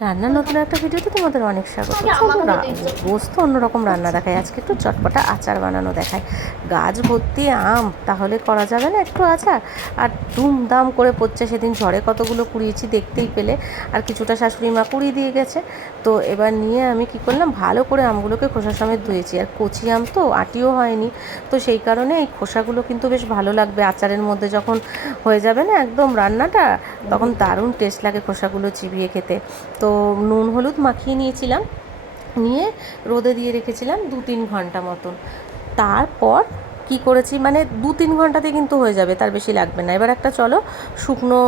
রান্নার নতুন একটা ভিডিওতে তোমাদের অনেক স্বাগত। চলো রা- অন্যরকম রান্না দেখায় আজকে একটু চটপটা আচার বানানো দেখায় গাছ ভর্তি আম তাহলে করা যাবে না একটু আচার? আর দুমদাম করে পড়ছে সেদিন ঝড়ে কতগুলো কুড়িয়েছি দেখতেই পেলে। আর কিছুটা শাশুড়ি মা কুড়িয়ে দিয়ে গেছে। তো এবার নিয়ে আমি কি করলাম? ভালো করে আমগুলোকে খোসা সমেত ধুয়েছি। আর কচি আম তো আটিও হয়নি। তো সেই কারণে এই খোসাগুলো কিন্তু বেশ ভালো লাগবে আচারের মধ্যে যখন হয়ে যাবে না একদম রান্নাটা তখন দারুণ টেস্ট লাগে খোসাগুলো চিবিয়ে খেতে। তো নুন হলুদ মাখিয়ে নিয়েছিলাম। নিয়ে রোদে দিয়ে রেখেছিলাম দু তিন ঘণ্টা মতন। তারপর কি করেছি মানে দু তিন ঘন্টাতে কিন্তু হয়ে যাবে তার বেশি লাগবে না। এবার একটা চলো শুকনো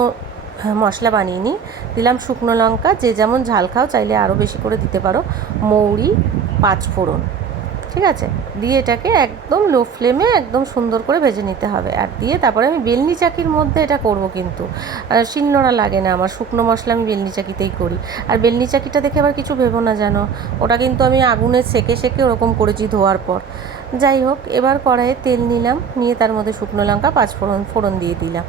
হ্যাঁ, মশলা বানিয়ে নিই। দিলাম শুকনো লঙ্কা যে যেমন ঝাল খাও চাইলে আরও বেশি করে দিতে পারো। মৌরি পাঁচ ফোড়ন ঠিক আছে? দিয়ে এটাকে একদম লো ফ্লেমে একদম সুন্দর করে ভেজে নিতে হবে। আর দিয়ে তারপরে আমি বেলনি চাকির মধ্যে এটা করব কিন্তু। শিলনোড়া লাগে না, আমার শুকনো মশলা আমি বেলনি চাকিতেই করি। আর বেলনি চাকিটা দেখে আবার কিছু ভেবো না জানো? ওটা কিন্তু আমি আগুনে সেকে সেকে ওরকম করেছি ধোয়ার পর। যাই হোক, এবার কড়াইয়ে তেল নিলাম, নিয়ে তার মধ্যে শুকনো লঙ্কা, পাঁচ ফোড়ন ফোড়ন দিয়ে দিলাম।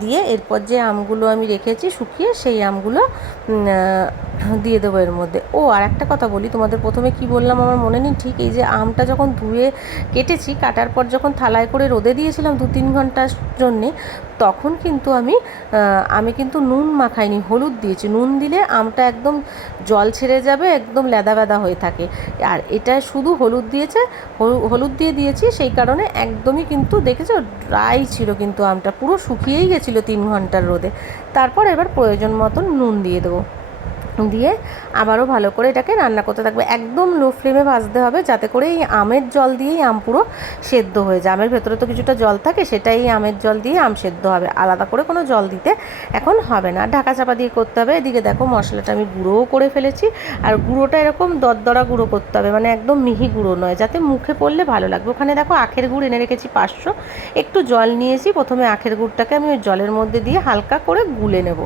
দিয়ে এরপর যে আমগুলো আমি রেখেছি শুকিয়ে, সেই আমগুলো দিয়ে দেবো এর মধ্যে। ও, আর একটা কথা বলি, তোমাদের প্রথমে কি বললাম আমার মনে নেই? ঠিক এই যে আমটা যখন ধুয়ে কেটেছি, কাটার পর যখন থালায় করে রোদে দিয়েছিলাম দু তিন ঘণ্টার জন্যে, তখন কিন্তু আমি আমি কিন্তু নুন মাখাইনি, হলুদ দিয়েছি। নুন দিলে আমটা একদম জল ছেড়ে যাবে, একদম লেদা বেদা হয়ে থাকে। আর এটা শুধু হলুদ দিয়েছে, হলু- হলুদ দিয়ে দিয়েছি, সেই কারণে একদমই কিন্তু দেখেছ ড্রাই ছিল কিন্তু আমটা, পুরো শুকিয়েই গেছিল তিন ঘণ্টার রোদে। তারপর এবার প্রয়োজন মতন নুন দিয়ে দেবো। দিয়ে আবারও ভালো করে এটাকে রান্না করতে থাকবে। একদম লো ফ্লেমে ভাজতে হবে, যাতে করে এই আমের জল দিয়েই আম পুরো সেদ্ধ হয়ে যায়। আমের ভেতরে তো কিছুটা জল থাকে, সেটাই আমের জল দিয়ে আম সেদ্ধ হবে। আলাদা করে কোনো জল দিতে এখন হবে না। ঢাকা চাপা দিয়ে করতে হবে। এদিকে দেখো মশলাটা আমি গুঁড়োও করে ফেলেছি। আর গুঁড়োটা এরকম দরদরা গুঁড়ো করতে হবে মানে একদম মিহি গুঁড়ো নয়, যাতে মুখে পড়লে ভালো লাগবে। ওখানে দেখো আখের গুড় এনে রেখেছি পাঁচশো। একটু জল নিয়েছি, প্রথমে আখের গুড়টাকে আমি ওই জলের মধ্যে দিয়ে হালকা করে গুলে নেব।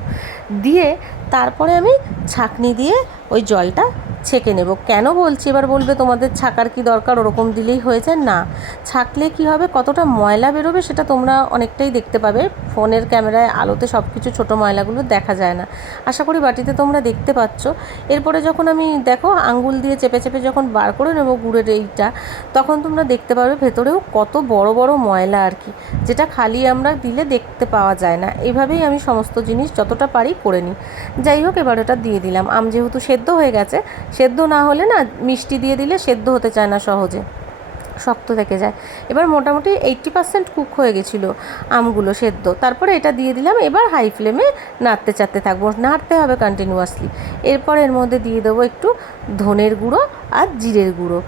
দিয়ে তারপরে আমি ছাঁকনি দিয়ে ওই জলটা ছেঁকে নেব। কেন বলছি? এবার বলবে, তোমাদের ছাকার কি দরকার? ওরকম দিলেই হয়ে যায়? না, ছাকলে কি হবে? কতটা ময়লা বেরোবে সেটা তোমরা অনেকটাই দেখতে পাবে। ফোনের ক্যামেরায় আলোতে সব কিছু ছোটো ময়লাগুলো দেখা যায় না। আশা করি বাটিতে তোমরা দেখতে পাচ্ছ। এরপরে যখন আমি, দেখো, আঙ্গুল দিয়ে চেপে চেপে যখন বার করে নেব গুড়ের এইটা, তখন তোমরা দেখতে পারবে ভেতরেও কত বড় বড় ময়লা আর কি, যেটা খালি আমরা দিলে দেখতে পাওয়া যায় না। এভাবেই আমি সমস্ত জিনিস যতটা পারি করে নিই। যাই হোক, এবার ওটা দিয়ে দিলাম। আম যেহেতু সেদ্ধ হয়ে গেছে সেদ্ধ না হলে না মিষ্টি দিয়ে দিলে সেদ্ধ হতে চায় না সহজে, শক্ত থেকে যায়। এবার মোটামুটি এইট্টি পার্সেন্ট কুক হয়ে গেছিল আমগুলো সেদ্ধ। তারপরে এটা দিয়ে দিলাম, এবার হাই ফ্লেমে নাড়তে চাড়তে থাকব। নাড়তে হবে কন্টিনিউয়াসলি এরপর এর মধ্যে দিয়ে দেবো একটু ধনের গুঁড়ো আর জিরের গুঁড়ো।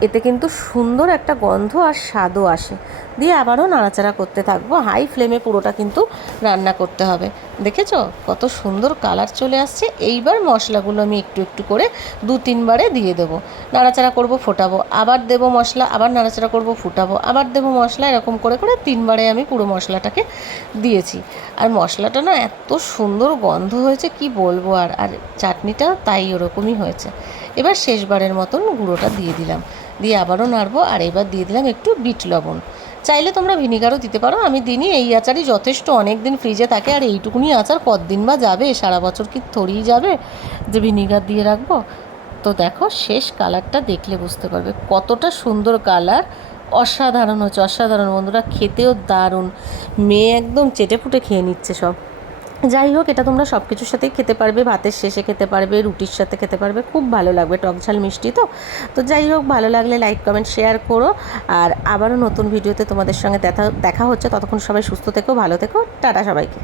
এতে কিন্তু সুন্দর একটা গন্ধ আর স্বাদও আসে। দিয়ে আবারও নাড়াচাড়া করতে থাকব। হাই ফ্লেমে পুরোটা কিন্তু রান্না করতে হবে। দেখেছ? কত সুন্দর কালার চলে আসছে। এইবার মশলাগুলো আমি একটু একটু করে দু তিনবারে দিয়ে দেবো। নাড়াচাড়া করব, ফোটাবো। আবার দেবো মশলা, আবার নাড়াচাড়া করব, ফুটাবো। আবার দেবো মশলা, এরকম করে করে তিনবারে আমি পুরো মশলাটাকে দিয়েছি। আর মশলাটা না এত সুন্দর গন্ধ হয়েছে, কি বলব আর। আর চাটনিটা তাই ওরকমই হয়েছে। এবার শেষবারের মতন গুঁড়োটা দিয়ে দিলাম। দিয়ে আবারও নাড়বো আর এবার দিয়ে দিলাম একটু বিট লবণ। চাইলে তোমরা ভিনিগারও দিতে পারো। আমি দিনই এই আচারই যথেষ্ট অনেক দিন ফ্রিজে থাকে আর এইটুকুনি আচার কতদিন বা যাবে? সারা বছর কি থরিয়ে যাবে? যে ভিনিগার দিয়ে রাখব। তো দেখো, শেষ কালারটা দেখলে বুঝতে পারবে কতটা সুন্দর কালার অসাধারণ হচ্ছে অসাধারণ। বন্ধুরা, খেতেও দারুণ। মেয়ে একদম চেটে ফুটে খেয়ে নিচ্ছে সব। যাই হোক, এটা তোমরা সব কিছুর সাথেই খেতে পারবে। ভাতের শেষে খেতে পারবে, রুটির সাথে খেতে পারবে। খুব ভালো লাগবে, টক ঝাল মিষ্টি তো? তো যাই হোক, ভালো লাগলে লাইক কমেন্ট শেয়ার করো। আর আবারও নতুন ভিডিওতে তোমাদের সঙ্গে দেখা দেখা হচ্ছে। ততক্ষণ সবাই সুস্থ থেকো, ভালো থেকো। টাটা সবাইকে।